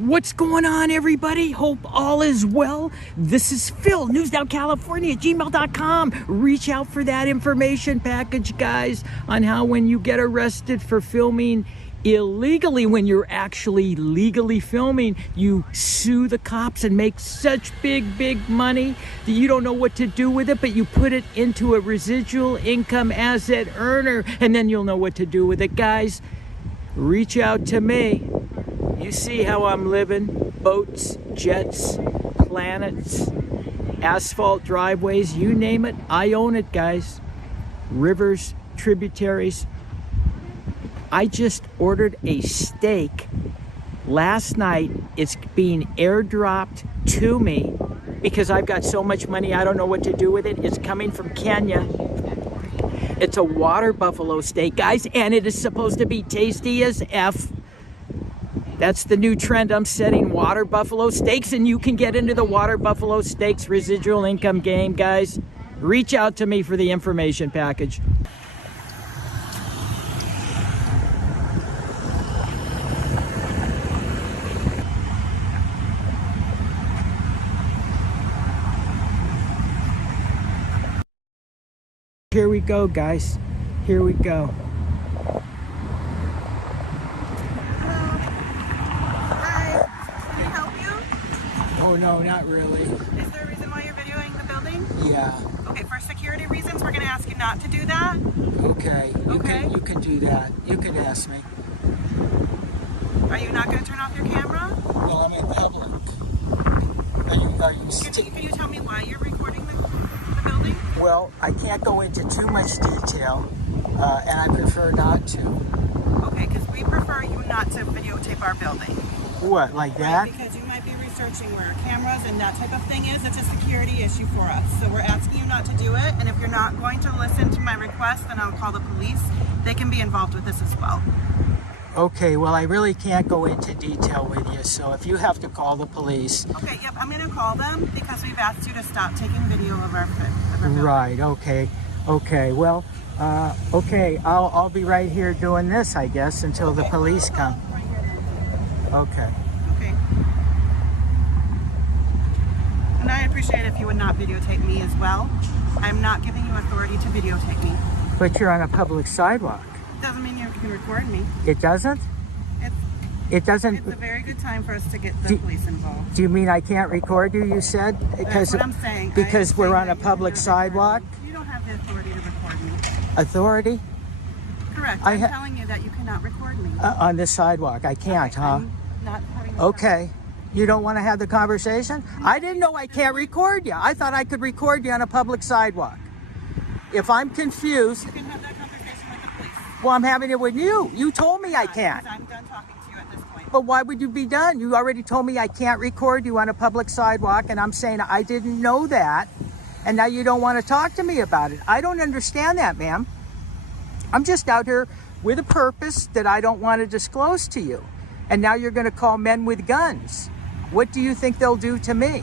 What's going on, everybody? Hope all is well. This is Phil, newsnowcalifornia@gmail.com. Reach out for that information package, guys, on how when you get arrested for filming illegally, when you're actually legally filming, you sue the cops and make such big money that you don't know what to do with it, but you put it into a residual income asset earner, and then you'll know what to do with it. Guys, reach out to me. You see how I'm living. Boats, jets, planets, asphalt driveways, you name it, I own it, guys. Rivers, tributaries. I just ordered a steak last night. It's being airdropped to me because I've got so much money I don't know what to do with it. It's coming from Kenya. It's a water buffalo steak, guys, and it is supposed to be tasty as F. That's the new trend I'm setting, water buffalo steaks, and you can get into the water buffalo steaks residual income game, guys. Reach out to me for the information package. Here we go, guys. Here we go. Oh, no, not really. Is there a reason why you're videoing the building? Yeah. Okay, for security reasons, we're going to ask you not to do that. Okay. You can do that. You can ask me. Are you not going to turn off your camera? Well, I'm in public. Can you tell me why you're recording the building? Well, I can't go into too much detail, and I prefer not to. Okay, because we prefer you not to videotape our building. What, like that? Right, because you might be researching where cameras and that type of thing is. It's a security issue for us. So we're asking you not to do it. And if you're not going to listen to my request, then I'll call the police. They can be involved with this as well. Okay, well, I really can't go into detail with you. So if you have to call the police. Okay, yep, I'm going to call them because we've asked you to stop taking video of our building. Right, okay. Well, okay, I'll be right here doing this, I guess, until the police come. Okay. Okay. And I appreciate if you would not videotape me as well. I'm not giving you authority to videotape me. But you're on a public sidewalk. Doesn't mean you can record me. It doesn't? It doesn't? It's a very good time for us to get the police involved. Do you mean I can't record you, you said? That's what I'm saying. Because we're on a public sidewalk? You don't have the authority to record me. Authority? Correct. I'm telling you that you cannot record me. On this sidewalk, I can't, Okay, huh? I'm not having a Okay. You don't want to have the conversation? I didn't know I can't record you. I thought I could record you on a public sidewalk. If I'm confused, You can have that conversation with the police. well, I'm having it with you. You told me I can't. Because I'm done talking to you at this point. But why would you be done? You already told me I can't record you on a public sidewalk, and I'm saying I didn't know that, and now you don't want to talk to me about it. I don't understand that, ma'am. I'm just out here with a purpose that I don't want to disclose to you. And now you're going to call men with guns. What do you think they'll do to me?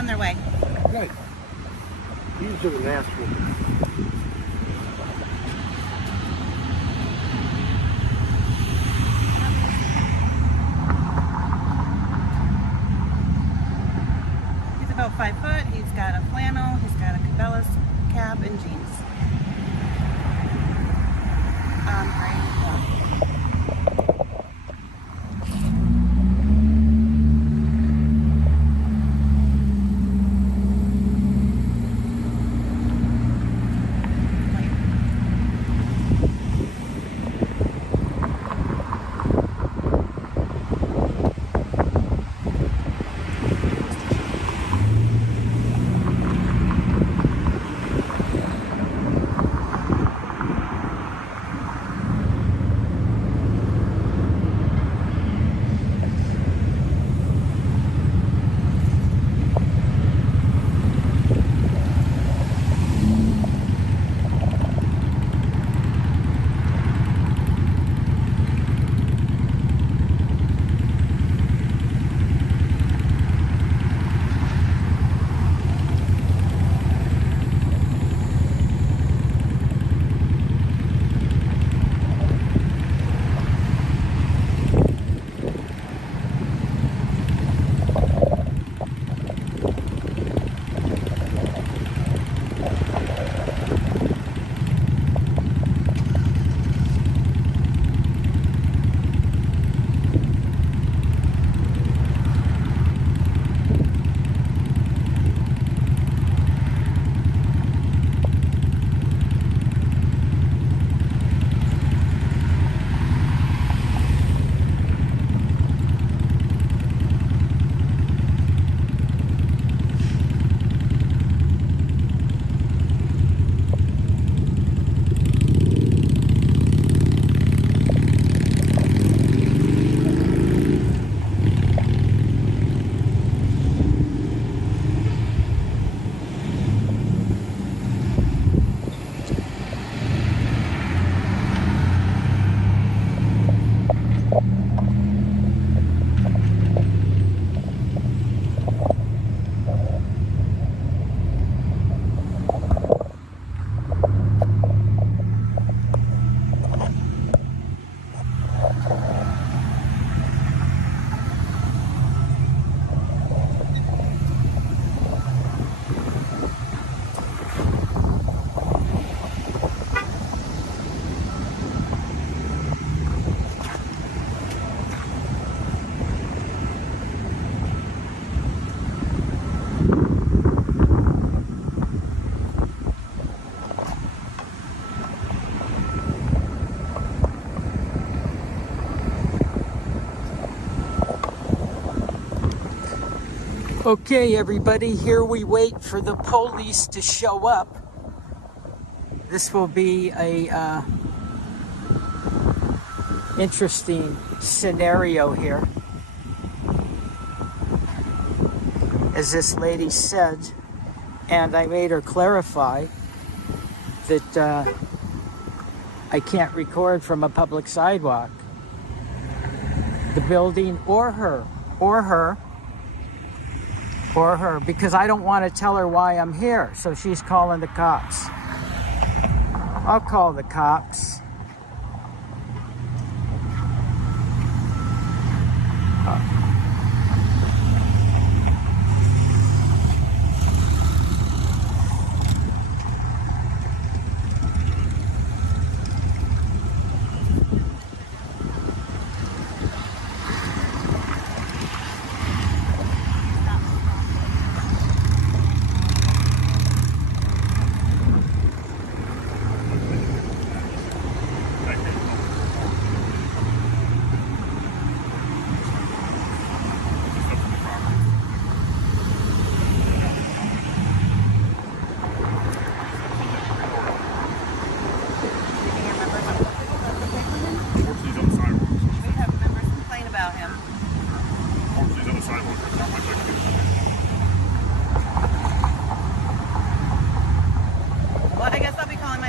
on their way. Good. These are the natural. He's about 5 foot. He's got a flannel. He's got a Cabela's cap and jeans. Gray. Okay, everybody, here we wait for the police to show up. This will be a interesting scenario here. As this lady said, and I made her clarify that I can't record from a public sidewalk, the building, or her, because I don't want to tell her why I'm here. So she's calling the cops. I'll call the cops.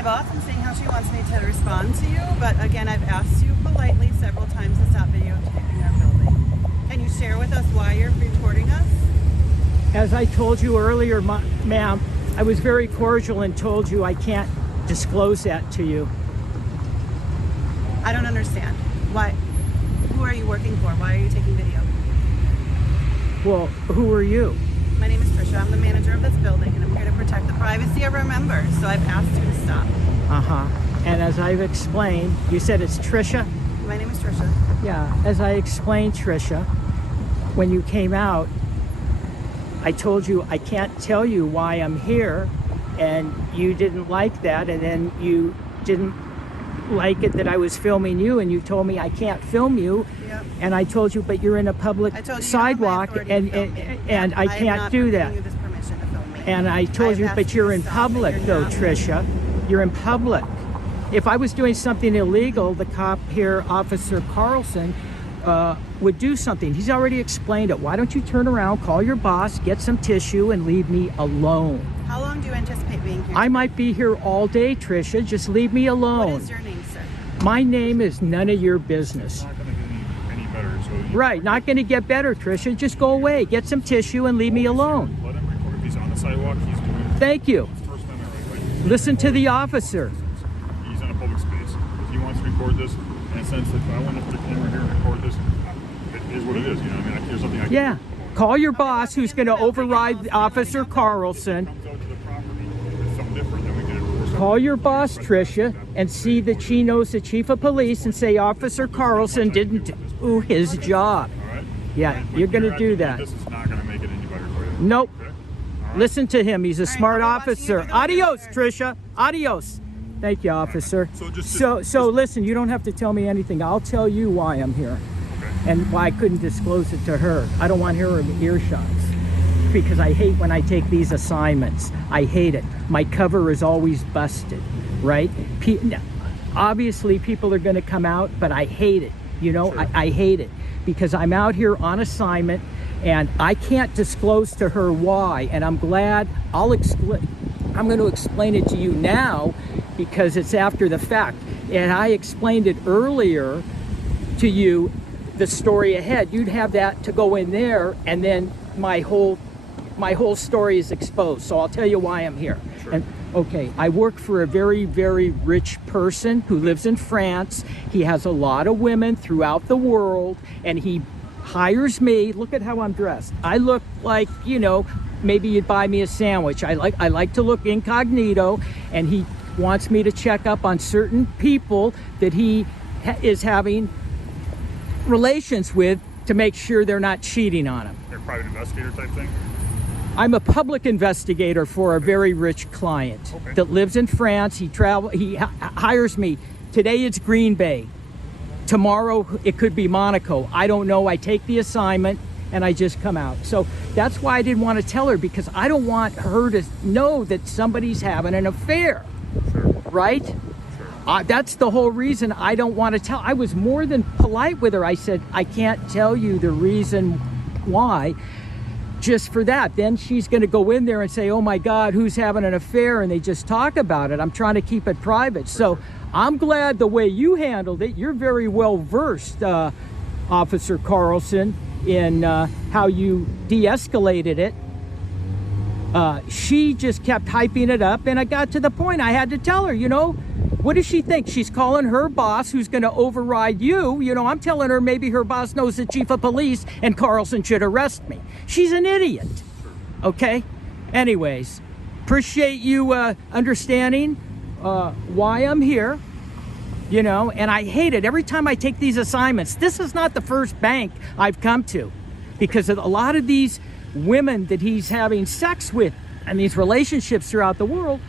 Boss and seeing how she wants me to respond to you, but again, I've asked you politely several times to stop videotaping our building. Can you share with us why you're reporting us? As I told you earlier, ma'am, I was very cordial and told you I can't disclose that to you. I don't understand. Why? Who are you working for? Why are you taking video? Well, who are you? My name is Trisha. I'm the manager of this building, and I'm here to protect the privacy of our members. So I've asked you to stop. Uh-huh. And as I've explained, you said it's Trisha? My name is Trisha. Yeah, as I explained, Trisha, when you came out, I told you I can't tell you why I'm here, and you didn't like that, and then you didn't like it that I was filming you, and you told me I can't film you. Yep. And I told you, but you're in a public I told you sidewalk, you don't have my authority to film me. and I am can't not do giving that. you this permission to film me. And I told I've you, asked but you're to in stop, public you're though, not. Trisha. You're in public. If I was doing something illegal, the cop here, Officer Carlson, would do something. He's already explained it. Why don't you turn around, call your boss, get some tissue, and leave me alone? How long do you anticipate being here? I might be here all day, Trisha. Just leave me What alone. is your name, sir? My name is none of your business. It's not going to get any better. So Right, not going to get better, Trisha. Just go away, get some tissue, and leave me alone. Let him record. If he's on the sidewalk, he's doing it. Thank you. It's First Amendment right. Listen to the officer. He's in a public space. If he wants to record this, in a sense, if I want to put a camera here and record this, it is what it is. You know, I mean, there's something I can Yeah. do. Call your boss who's going to override Officer Carlson. Comes out to the property, it's something different. Then we can enforce. Call your boss, Trisha, and see that she knows the chief of police and say Officer Carlson didn't do his job. All right. Yeah, But you're going to acting do like that. This is not going to make it any better for you. Nope. Okay. All right. Listen to him. He's a right, smart I'll be watching you officer. if you don't do Adios, it. Trisha. Adios. Thank you, officer. So So listen, you don't have to tell me anything. I'll tell you why I'm here and why I couldn't disclose it to her. I don't want her in earshots because I hate when I take these assignments. I hate it. My cover is always busted, right? Obviously, people are going to come out, but I hate it. You know, Sure. I hate it because I'm out here on assignment and I can't disclose to her why. And I'm glad I'm going to explain it to you now because it's after the fact. And I explained it earlier to you, the story ahead. You'd have that to go in there, and then my whole story is exposed. So I'll tell you why I'm here. Sure. And okay, I work for a very, very rich person who lives in France. He has a lot of women throughout the world, and he hires me. Look at how I'm dressed. I look like, you know, maybe you'd buy me a sandwich. I like to look incognito, and he wants me to check up on certain people that he is having relations with to make sure they're not cheating on him. They're a private investigator type thing. I'm a public investigator for a very rich client Okay. that lives in France. He hires me. Today it's Green Bay. Tomorrow it could be Monaco. I don't know. I take the assignment and I just come out. So that's why I didn't want to tell her, because I don't want her to know that somebody's having an affair, Sure. right? Sure. That's the whole reason I don't want to tell. I was more than polite with her. I said, I can't tell you the reason why, just for that. Then she's going to go in there and say, oh my God, who's having an affair? And they just talk about it. I'm trying to keep it private. So I'm glad the way you handled it. You're very well versed, Officer Carlson, in how you de-escalated it. She just kept hyping it up, and I got to the point I had to tell her, you know, what does she think? She's calling her boss who's going to override you. You know, I'm telling her maybe her boss knows the chief of police and Carlson should arrest me. She's an idiot. Okay? Anyways, appreciate you understanding why I'm here. You know, and I hate it every time I take these assignments. This is not the first bank I've come to, because of a lot of these women that he's having sex with and these relationships throughout the world,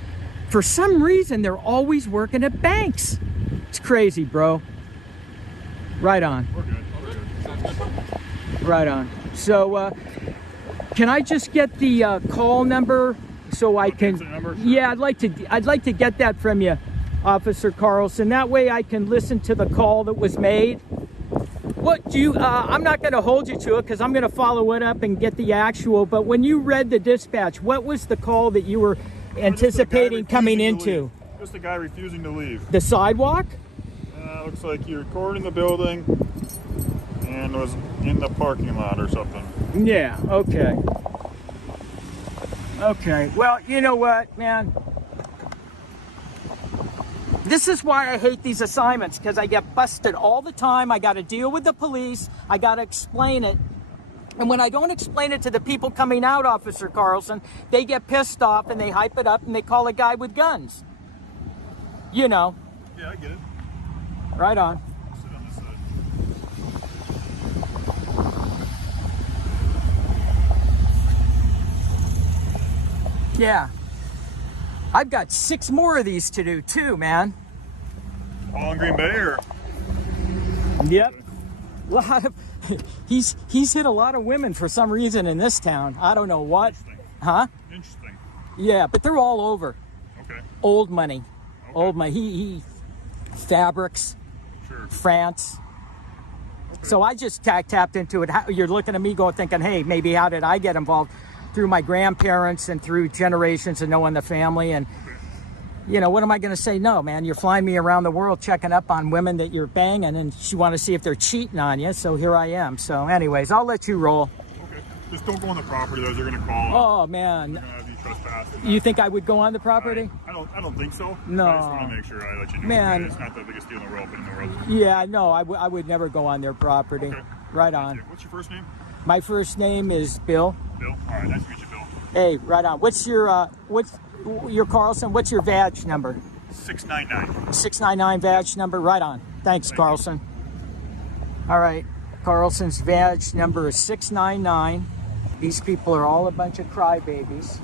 for some reason, they're always working at banks. It's crazy, bro. Right on. We're good. We're good. Right on. So, can I just get the call number so I can? Exit number? Yeah, I'd like to get that from you, Officer Carlson. That way, I can listen to the call that was made. What do you? I'm not going to hold you to it because I'm going to follow it up and get the actual. But when you read the dispatch, what was the call that you were anticipating coming into? Just a guy refusing to leave. The sidewalk? Looks like he recorded in the building and was in the parking lot or something. Yeah. Okay. Okay, well, you know what, man? This is why I hate these assignments, because I get busted all the time. I got to deal with the police. I got to explain it. And when I don't explain it to the people coming out, Officer Carlson, they get pissed off and they hype it up and they call a guy with guns. You know. Yeah, I get it. Right on. Sit on this side. Yeah. I've got 6 more of these to do too, man. All in Green Bay, or? Yep. A lot of he's hit a lot of women for some reason in this town. I don't know what. Interesting. Huh? Interesting. Yeah, but they're all over. Okay. Old money. Okay. Old money. He fabrics, Sure. France. So I just tapped into it. You're looking at me going thinking, hey, maybe how did I get involved? Through my grandparents and through generations of knowing the family. And, you know, what am I going to say? No, man, you're flying me around the world checking up on women that you're banging and you want to see if they're cheating on you. So here I am. So anyways, I'll let you roll. Okay. Just don't go on the property, though. They're going to call. Oh, man. They're going to have you trespassed. You think I would go on the property? I don't think so. No. I just want to make sure I let you know. Man. It's not the biggest deal in the world, but in the world. Yeah, no, I would never go on their property. Okay. Right Thank on. you. What's your first name? My first name is Bill. Bill. All right. Nice to meet you, Bill. Hey, right on. What's your Carlson? What's your badge number? 699. 699 badge number. Right on. Thanks, Carlson. All right. Carlson's badge number is 699. These people are all a bunch of crybabies.